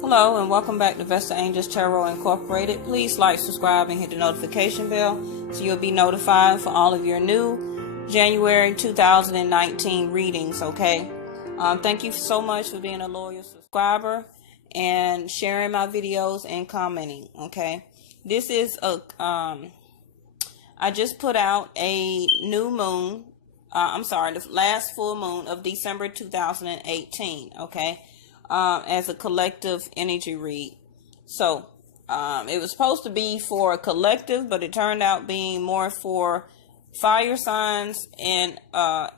Hello and welcome back to Vesta Angels Tarot Incorporated. Please like, subscribe, and hit the notification bell so you'll be notified for all of your new January 2019 readings, okay? Thank you so much for being a loyal subscriber and sharing my videos and commenting, okay? This is I just put out a new moon, the last full moon of December 2018, okay? As a collective energy read. So it was supposed to be for a collective, but it turned out being more for fire signs and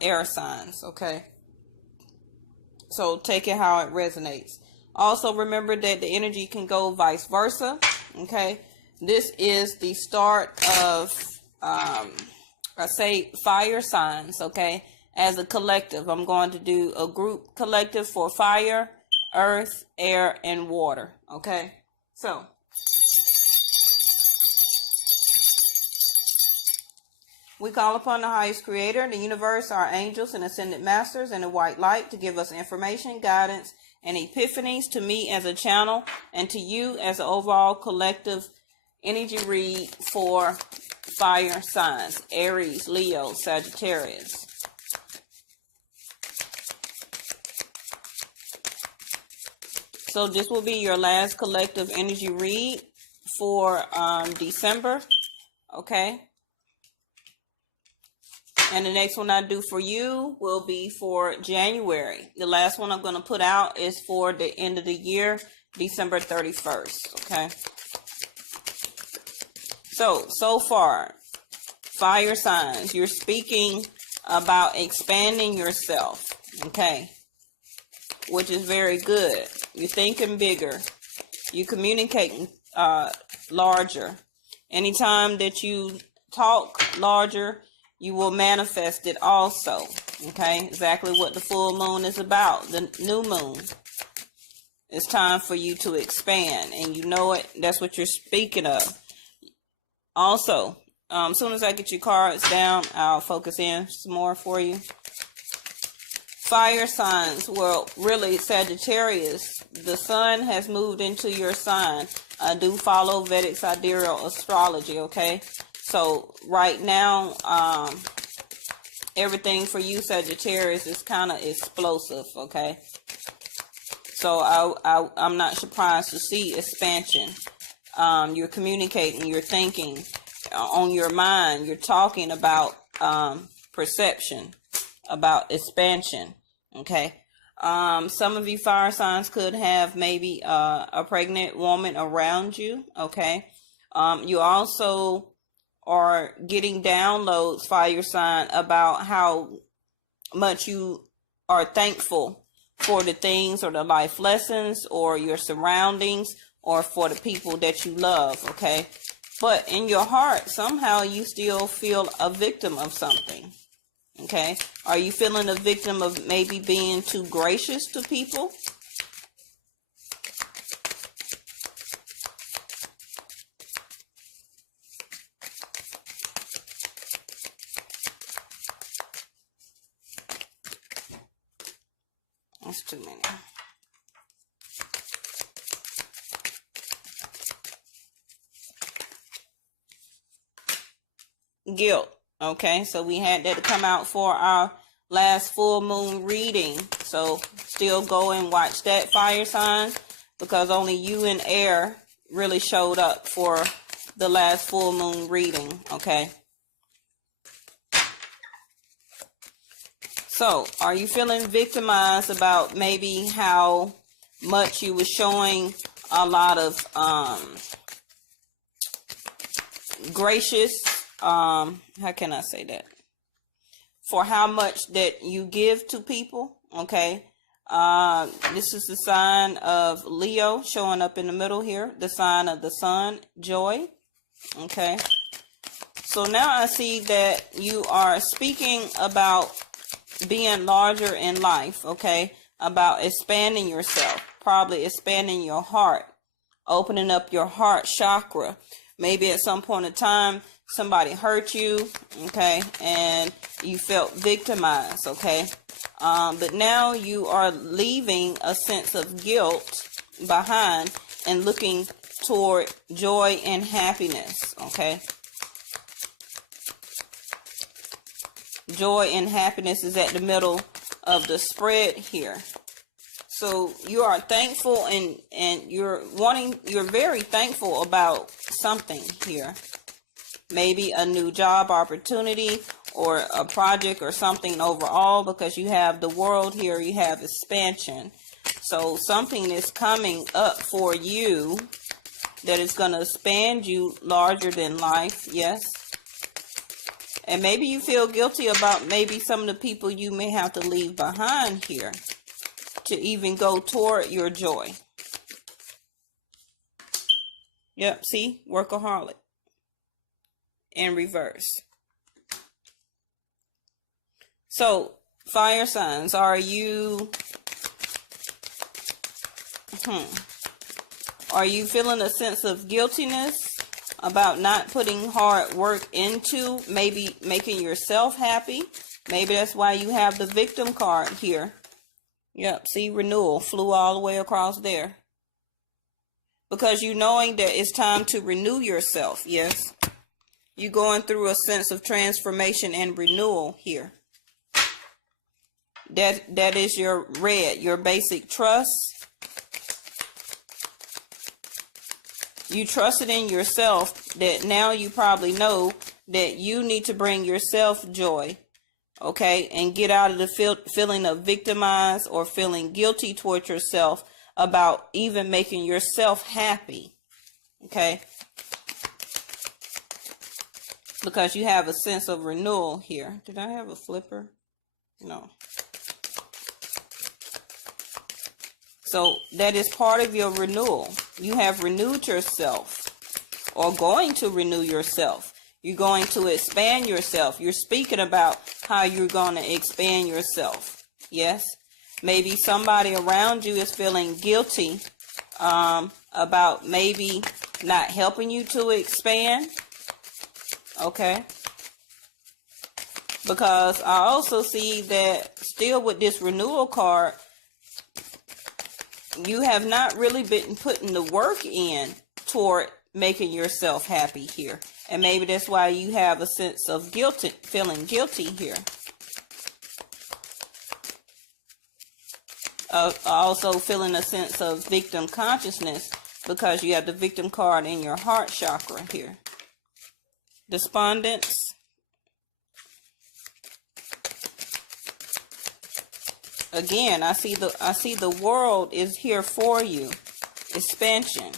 air signs, okay? So take it how it resonates. Also remember that the energy can go vice versa, okay? This is the start of fire signs, okay? As a collective, I'm going to do a group collective for fire, earth, air, and water, okay? So we call upon the highest creator, the universe, our angels and ascended masters, and the white light to give us information, guidance, and epiphanies to me as a channel and to you as an overall collective energy read for fire signs: Aries, Leo, Sagittarius. So this will be your last collective energy read for December, okay? And the next one I do for you will be for January. The last one I'm going to put out is for the end of the year, December 31st, okay? So far, fire signs, you're speaking about expanding yourself, okay? Which is very good. You're thinking bigger. You're communicating larger. Anytime that you talk larger, you will manifest it also. Okay? Exactly what the full moon is about. The new moon. It's time for you to expand. And you know it. That's what you're speaking of. Also, as soon as I get your cards down, I'll focus in some more for you. Fire signs, well, really, Sagittarius, the sun has moved into your sign. Do follow Vedic Astrology, okay? So right now, everything for you, Sagittarius, is kind of explosive, okay? So I'm not surprised to see expansion. You're communicating, you're thinking on your mind, you're talking about perception, about expansion. Okay. Some of you fire signs could have maybe a pregnant woman around you. Okay. You also are getting downloads, fire sign, about how much you are thankful for the things or the life lessons or your surroundings or for the people that you love. Okay. But in your heart, somehow you still feel a victim of something. Okay. Are you feeling a victim of maybe being too gracious to people? That's too many. Guilt. Okay, so we had that to come out for our last full moon reading. So still go and watch that, fire sign, because only you and air really showed up for the last full moon reading. Okay. So are you feeling victimized about maybe how much you were showing a lot of gracious, how can I say that? For how much that you give to people, okay? This is the sign of Leo showing up in the middle here. The sign of the sun, joy, okay? So now I see that you are speaking about being larger in life, okay? About expanding yourself, probably expanding your heart, opening up your heart chakra. Maybe at some point in time, somebody hurt you, okay, and you felt victimized, okay? But now you are leaving a sense of guilt, behind and looking toward joy and happiness, okay? Joy and happiness is at the middle of the spread here. So you are thankful and you're very thankful about something here. Maybe a new job opportunity or a project or something overall, because you have the world here, you have expansion. So something is coming up for you that is going to expand you larger than life, yes. And maybe you feel guilty about maybe some of the people you may have to leave behind here to even go toward your joy. Yep, see? Workaholic. In reverse. So, fire signs, are you feeling a sense of guiltiness about not putting hard work into maybe making yourself happy? Maybe that's why you have the victim card here. Yep, see, renewal flew all the way across there. Because you knowing that it's time to renew yourself, yes. You're going through a sense of transformation and renewal here. That is your red, your basic trust. You trusted in yourself that now you probably know that you need to bring yourself joy, okay? And get out of the feeling of victimized or feeling guilty towards yourself about even making yourself happy, okay? Because you have a sense of renewal here. Did I have a flipper? No. So that is part of your renewal. You have renewed yourself or going to renew yourself. You're going to expand yourself. You're speaking about how you're going to expand yourself. Yes. Maybe somebody around you is feeling guilty about maybe not helping you to expand. Okay. Because I also see that still with this renewal card, you have not really been putting the work in toward making yourself happy here. And maybe that's why you have a sense of guilt, feeling guilty here. Also feeling a sense of victim consciousness because you have the victim card in your heart chakra here. Despondence. Again, I see the world is here for you. Expansion.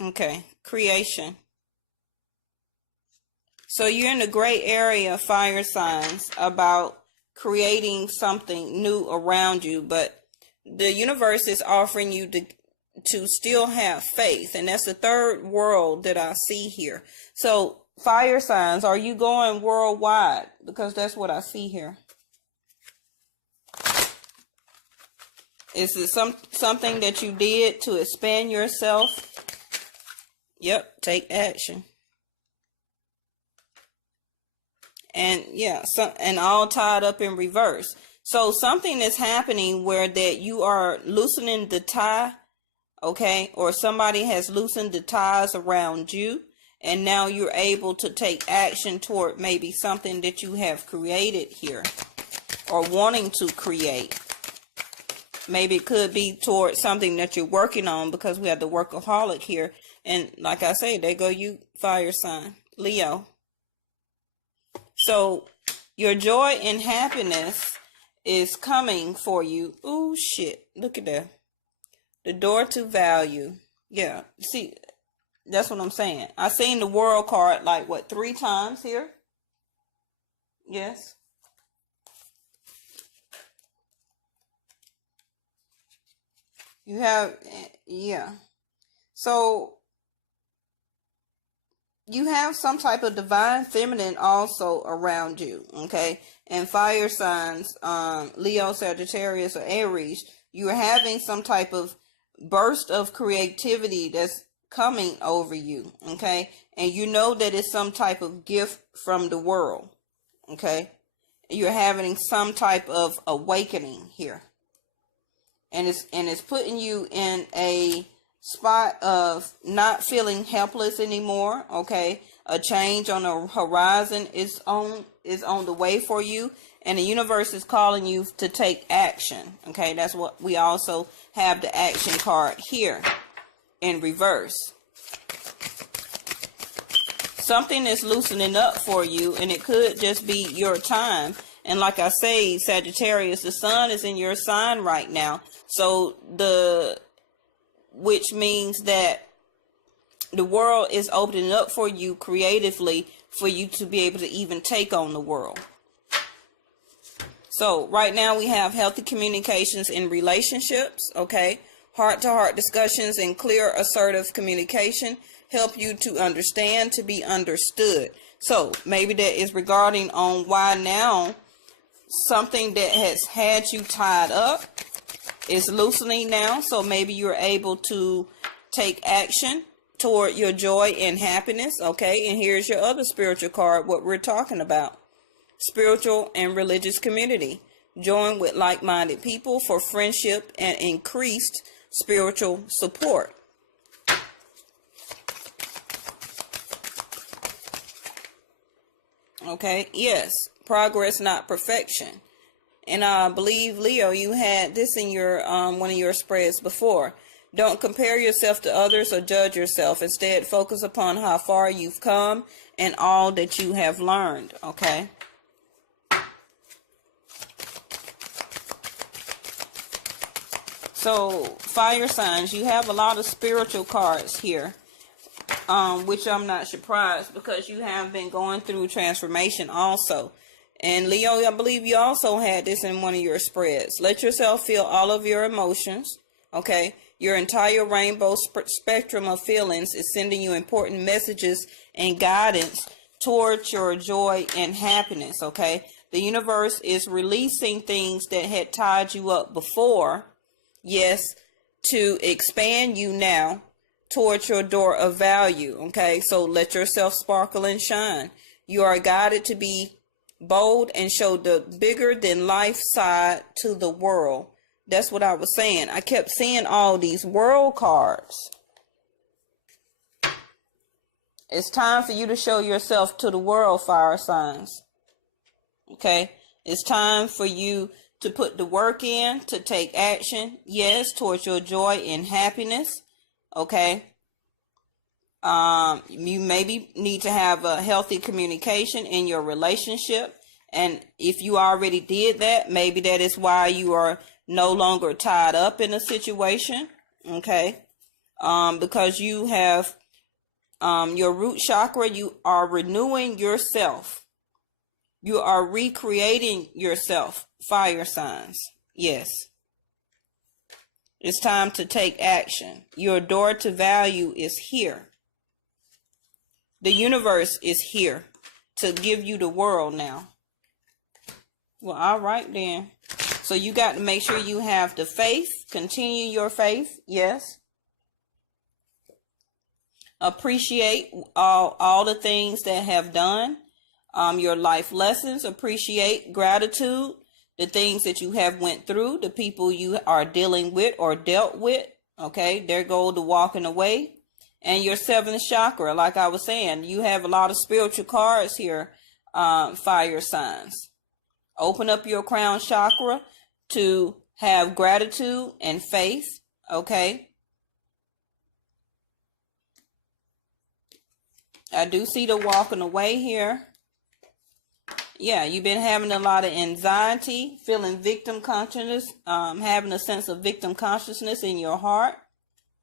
Okay, creation. So you're in the gray area, fire signs, about creating something new around you, but the universe is offering you to still have faith, and that's the third world that I see here. So fire signs, are you going worldwide? Because that's what I see here. Is it something that you did to expand yourself? Yep, take action. And yeah, and all tied up in reverse. So something is happening where that you are loosening the tie, okay? Or somebody has loosened the ties around you, and now you're able to take action toward maybe something that you have created here or wanting to create. Maybe it could be toward something that you're working on, because we have the workaholic here. And like I say, there go you, fire sign, Leo. So your joy and happiness is coming for you. Ooh, shit. Look at that. The door to value. Yeah. See, that's what I'm saying. I seen the world card like, what, 3 times here? Yes. You have, yeah. So you have some type of divine feminine also around you, okay? And fire signs, Leo, Sagittarius, or Aries, you're having some type of burst of creativity that's coming over you, okay? And you know that it's some type of gift from the world, okay? You're having some type of awakening here. And it's putting you in a spot of not feeling helpless anymore, okay? A change on the horizon is on the way for you, and the universe is calling you to take action, okay? That's what we also have the action card here in reverse. Something is loosening up for you, and it could just be your time. And like I say, Sagittarius, the sun is in your sign right now. So which means that the world is opening up for you creatively for you to be able to even take on the world. So right now we have healthy communications in relationships, okay? Heart-to-heart discussions and clear, assertive communication help you to understand, to be understood. So maybe that is regarding on why now something that has had you tied up is loosening now. So maybe you're able to take action toward your joy and happiness, okay? And here's your other spiritual card, what we're talking about. Spiritual and religious community. Join with like-minded people for friendship and increased spiritual support. Okay, yes, progress, not perfection. And I believe, Leo, you had this in your one of your spreads before. Don't compare yourself to others or judge yourself. Instead, focus upon how far you've come and all that you have learned, okay? So, fire signs, you have a lot of spiritual cards here. Which I'm not surprised, because you have been going through transformation also. And Leo, I believe you also had this in one of your spreads. Let yourself feel all of your emotions, okay? Your entire rainbow spectrum of feelings is sending you important messages and guidance towards your joy and happiness, okay? The universe is releasing things that had tied you up before, yes, to expand you now towards your door of value, okay? So let yourself sparkle and shine. You are guided to be bold and show the bigger than life side to the world. That's what I was saying. I kept seeing all these world cards. It's time for you to show yourself to the world, fire signs. Okay? It's time for you to put the work in, to take action, yes, towards your joy and happiness. Okay? You maybe need to have a healthy communication in your relationship. And if you already did that, maybe that is why you are no longer tied up in a situation. Okay? Because you have your root chakra, you are renewing yourself. You are recreating yourself, fire signs. Yes. It's time to take action. Your door to value is here. The universe is here to give you the world now. Well, all right then. So you got to make sure you have the faith. Continue your faith. Yes. Appreciate all the things that have done. Your life lessons. Appreciate gratitude. The things that you have went through. The people you are dealing with or dealt with. Okay. There go the walking away. And your seventh chakra, like I was saying, you have a lot of spiritual cards here, fire signs. Open up your crown chakra to have gratitude and faith, okay? I do see the walking away here. Yeah, you've been having a lot of anxiety, feeling victim consciousness, having a sense of victim consciousness in your heart,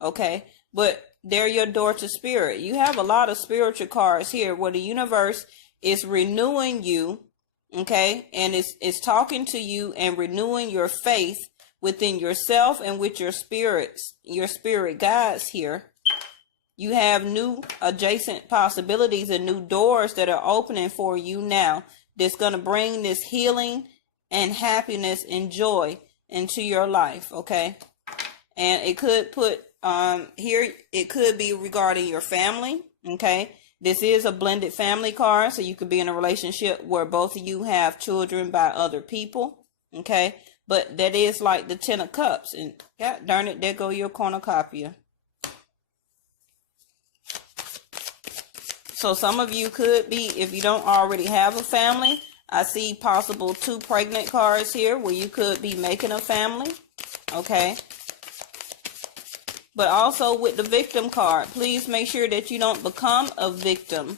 okay? But they're your door to spirit. You have a lot of spiritual cards here where the universe is renewing you, okay? And it's talking to you and renewing your faith within yourself and with your spirits, your spirit guides here. You have new adjacent possibilities and new doors that are opening for you now that's going to bring this healing and happiness and joy into your life, okay? And it could put here, it could be regarding your family. Okay, this is a blended family card, so you could be in a relationship where both of you have children by other people. Okay, but that is like the 10 of Cups, and god darn it, there go your cornucopia. So some of you could be, if you don't already have a family, I see possible 2 pregnant cards here where you could be making a family. Okay. But also with the victim card, please make sure that you don't become a victim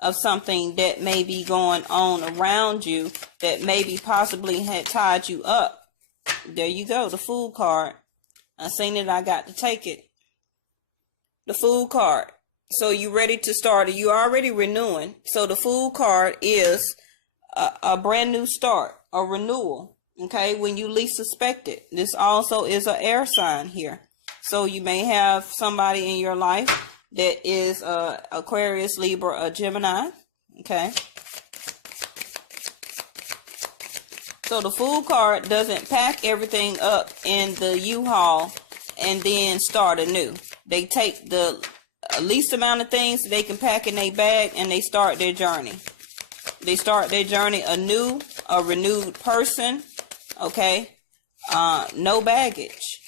of something that may be going on around you that maybe possibly had tied you up. There you go, the Fool card. I seen it, I got to take it. The Fool card. So you ready to start? You already renewing. So the Fool card is a brand new start, a renewal. Okay, when you least suspect it. This also is an air sign here. So you may have somebody in your life that is Aquarius, Libra, or Gemini. Okay. So the Fool card doesn't pack everything up in the U-Haul and then start anew. They take the least amount of things they can pack in their bag and they start their journey. They start their journey anew, a renewed person. Okay. No baggage.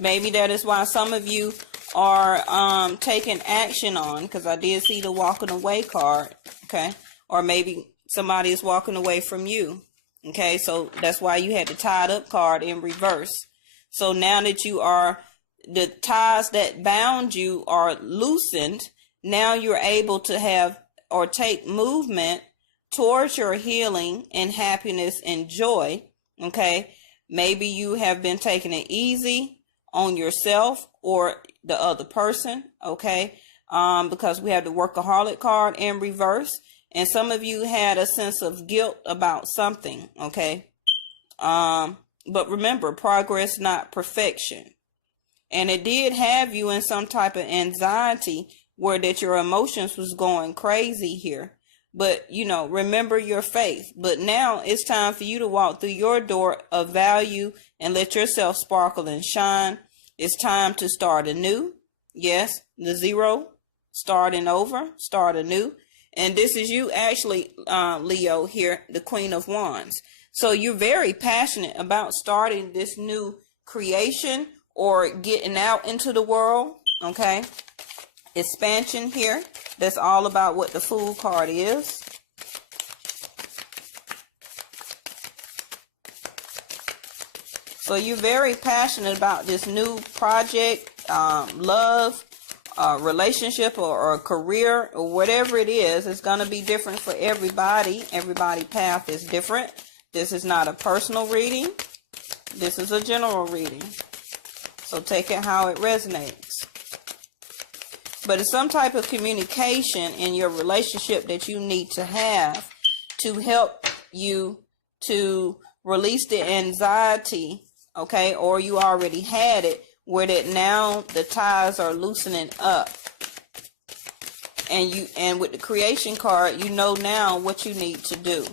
Maybe that is why some of you are taking action on, because I did see the walking away card. Okay. Or maybe somebody is walking away from you. Okay. So that's why you had the tied up card in reverse. So now that you are, the ties that bound you are loosened, now you're able to have or take movement towards your healing and happiness and joy. Okay. Maybe you have been taking it easy on yourself or the other person. Okay. Because we have the workaholic card in reverse, and some of you had a sense of guilt about something. Okay. But remember, progress, not perfection. And it did have you in some type of anxiety where that your emotions was going crazy here. But, you know, remember your faith. But now it's time for you to walk through your door of value and let yourself sparkle and shine. It's time to start anew. Yes, the 0, starting over, start anew. And this is you actually, Leo here, the Queen of Wands. So you're very passionate about starting this new creation or getting out into the world. Okay. Expansion here. That's all about what the Fool card is. So you're very passionate about this new project, love, relationship, or a career, or whatever it is. It's going to be different for everybody. Everybody's path is different. This is not a personal reading. This is a general reading. So take it how it resonates. But it's some type of communication in your relationship that you need to have to help you to release the anxiety, okay? Or you already had it, where that now the ties are loosening up. And with the creation card, you know now what you need to do.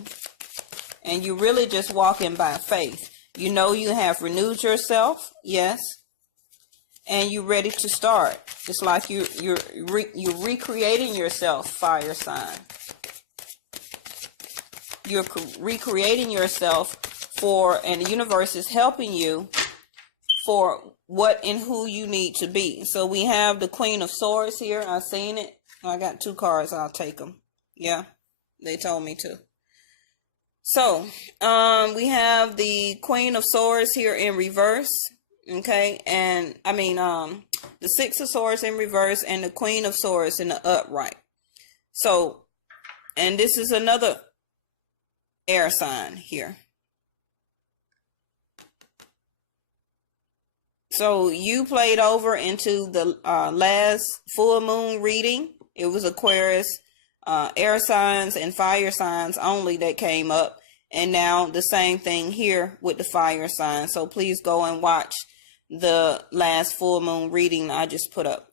And you're really just walking by faith. You know you have renewed yourself, yes. And you're ready to start. It's like you're recreating yourself, fire sign. You're recreating yourself and the universe is helping you for what and who you need to be. So we have the Queen of Swords here. I've seen it. I got 2 cards. I'll take them. Yeah, they told me to. So we have the Queen of Swords here in reverse. Okay, and I mean the 6 of Swords in reverse and the Queen of Swords in the upright. So, and this is another air sign here. So you played over into the last full moon reading. It was Aquarius, air signs and fire signs only that came up. And now the same thing here with the fire sign. So please go and watch the last full moon reading I just put up.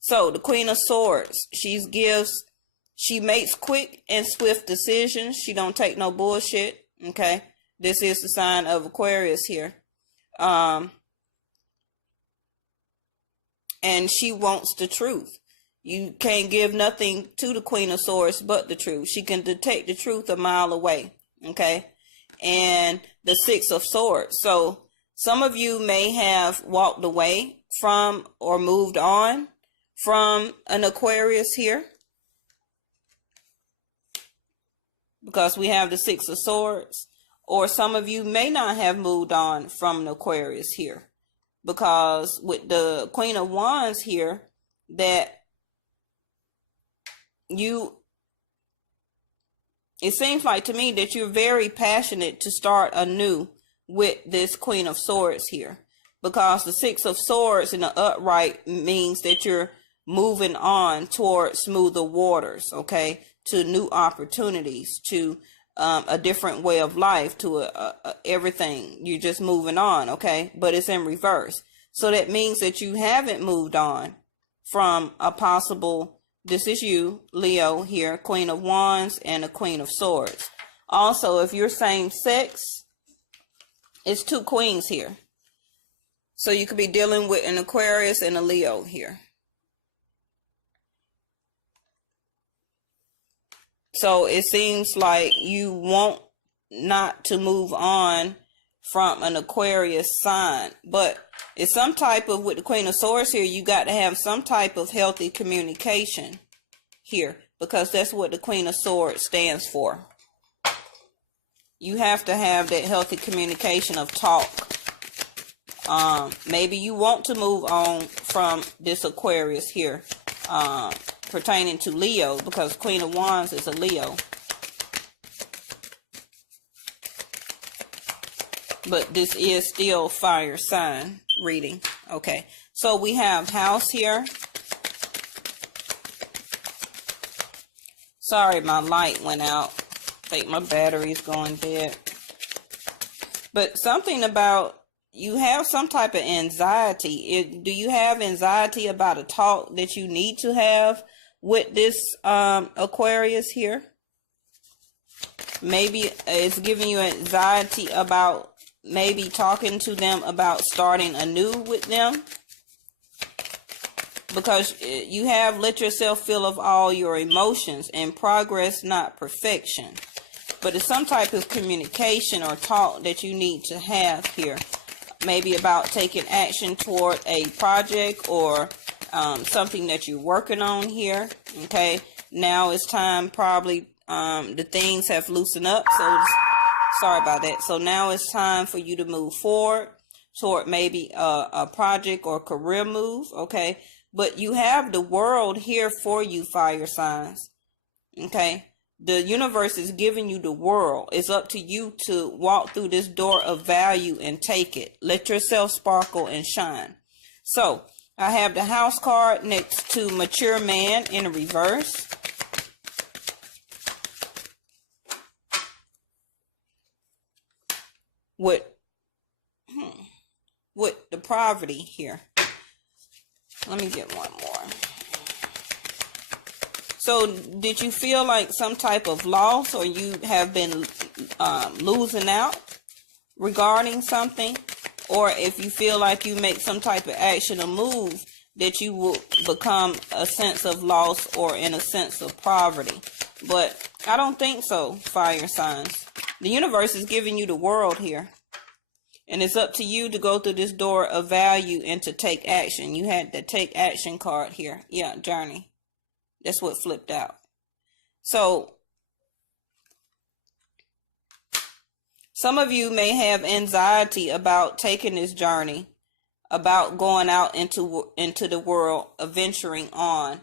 So the Queen of Swords, she makes quick and swift decisions. She don't take no bullshit. Okay. This is the sign of Aquarius here. and she wants the truth. You can't give nothing to the Queen of Swords but the truth. She can detect the truth a mile away. Okay. And the Six of Swords. So some of you may have walked away from or moved on from an Aquarius here, because we have the Six of Swords. Or some of you may not have moved on from an Aquarius here, because with the Queen of Wands here, that it seems like to me that you're very passionate to start anew with this Queen of Swords here, because the Six of Swords in the upright means that you're moving on towards smoother waters, okay, to new opportunities, to a different way of life, to everything. You're just moving on, okay, but it's in reverse. So that means that you haven't moved on from a possible, this is you, Leo here, Queen of Wands and a Queen of Swords. Also, if you're same sex, it's two queens here. So you could be dealing with an Aquarius and a Leo here. So it seems like you want not to move on from an Aquarius sign, but it's some type of, with the Queen of Swords here, you got to have some type of healthy communication here, because that's what the Queen of Swords stands for. You have to have that healthy communication of talk. Maybe you want to move on from this Aquarius here, pertaining to Leo, because Queen of Wands is a Leo. But this is still fire sign reading. Okay, so we have house here. Sorry, my light went out. I think my battery's going dead. But something about, you have some type of anxiety. Do you have anxiety about a talk that you need to have with this Aquarius here? Maybe it's giving you anxiety about maybe talking to them about starting anew with them, because you have let yourself feel of all your emotions, and progress, not perfection. But it's some type of communication or talk that you need to have here, maybe about taking action toward a project or something that you're working on here. Okay, now it's time, probably the things have loosened up, so sorry about that. So now it's time for you to move forward toward maybe a project or career move, okay? But you have the world here for you, fire signs, okay? The universe is giving you the world. It's up to you to walk through this door of value and take it. Let yourself sparkle and shine. So I have the house card next to mature man in reverse. With the poverty here. Let me get one more. So did you feel like some type of loss, or you have been losing out regarding something? Or if you feel like you make some type of action or move, that you will become a sense of loss or in a sense of poverty. But I don't think so, fire signs. The universe is giving you the world here. And it's up to you to go through this door of value and to take action. You had the take action card here. Yeah, journey. That's what flipped out. So some of you may have anxiety about taking this journey, about going out into the world, venturing on,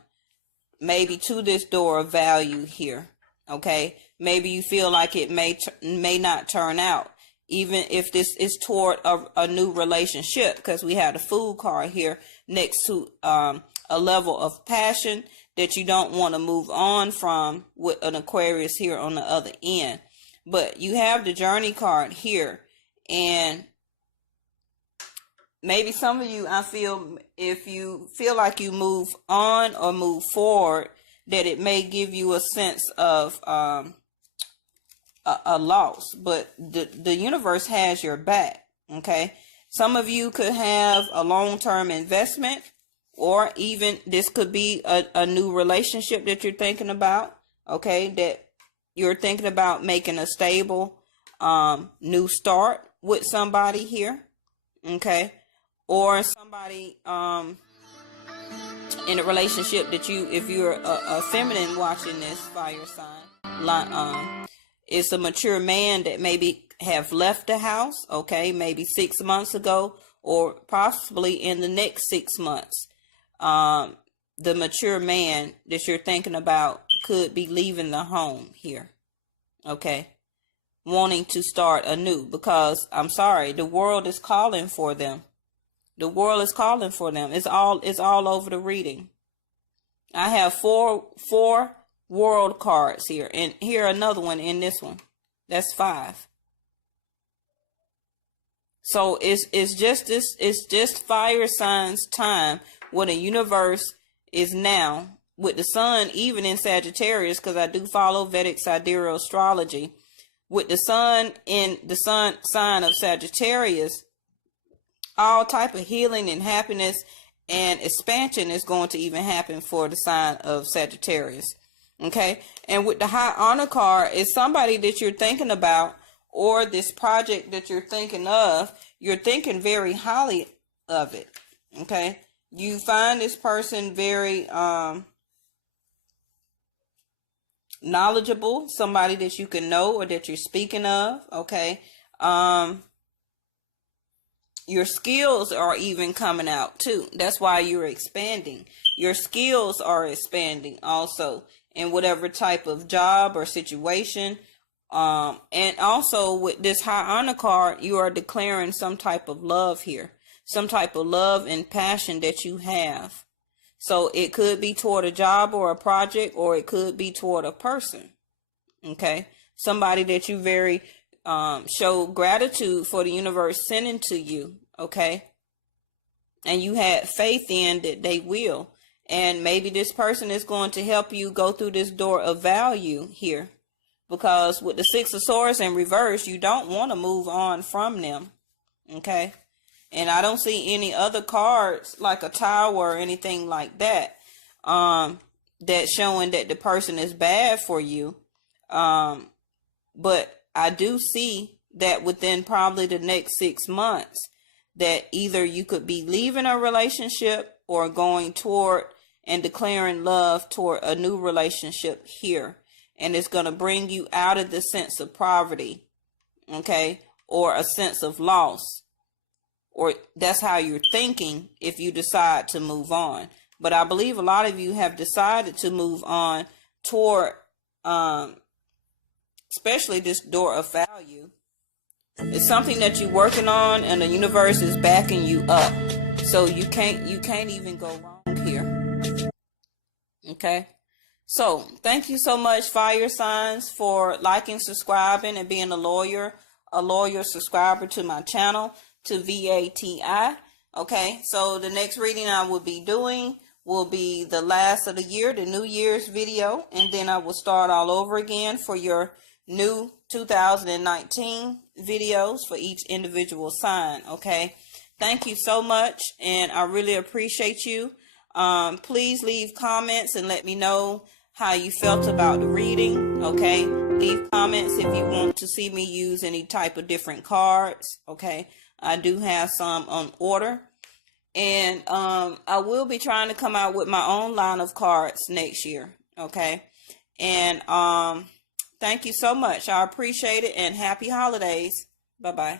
maybe to this door of value here. Okay, maybe you feel like it may not turn out, even if this is toward a new relationship, because we have the Fool card here next to a level of passion that you don't want to move on from, with an Aquarius here on the other end. But you have the Journey card here, and maybe some of you, I feel, if you feel like you move on or move forward, that it may give you a sense of a loss, but the universe has your back. Okay, some of you could have a long-term investment or even this could be a new relationship that you're thinking about, okay, that you're thinking about making a stable new start with somebody here, okay, or somebody in a relationship that you, if you're a feminine watching this fire sign, it's a mature man that maybe have left the house, okay, maybe 6 months ago, or possibly in the next 6 months. The mature man that you're thinking about could be leaving the home here, okay, wanting to start anew, because I'm sorry, the world is calling for them. The world is calling for them. It's all over the reading. I have four world cards here, and here another one in this one. That's 5. So it's just fire signs time where the universe is now, with the sun even in Sagittarius, because I do follow Vedic Astrology. With the sun in the sign of Sagittarius, all type of healing and happiness and expansion is going to even happen for the sign of Sagittarius. Okay, and with the high honor card, is somebody that you're thinking about, or this project that you're thinking of, you're thinking very highly of it. Okay, you find this person very knowledgeable, somebody that you can know or that you're speaking of. Okay, your skills are even coming out too. That's why you're expanding. Your skills are expanding also in whatever type of job or situation. And also with this high honor card, you are declaring some type of love here, some type of love and passion that you have. So it could be toward a job or a project, or it could be toward a person. Okay, somebody that you very show gratitude for the universe sending to you. Okay, and you had faith in that they will. And maybe this person is going to help you go through this door of value here. Because with the 6 of Swords in reverse, you don't want to move on from them. Okay. And I don't see any other cards like a tower or anything like that. That's showing that the person is bad for you. But I do see that within probably the next 6 months, that either you could be leaving a relationship or going toward and declaring love toward a new relationship here. And it's going to bring you out of the sense of poverty, okay, or a sense of loss. Or that's how you're thinking if you decide to move on. But I believe a lot of you have decided to move on toward, especially this door of value. It's something that you're working on, and the universe is backing you up. So you can't even go wrong here. Okay. So thank you so much, fire signs, for liking, subscribing, and being a loyal subscriber to my channel, to VATI. Okay. So the next reading I will be doing will be the last of the year, the New Year's video. And then I will start all over again for your new 2019 videos for each individual sign. Okay. Thank you so much. And I really appreciate you. Please leave comments and let me know how you felt about the reading. Okay. Leave comments if you want to see me use any type of different cards. Okay. I do have some on order. And I will be trying to come out with my own line of cards next year. Okay. And thank you so much. I appreciate it, and happy holidays. Bye-bye.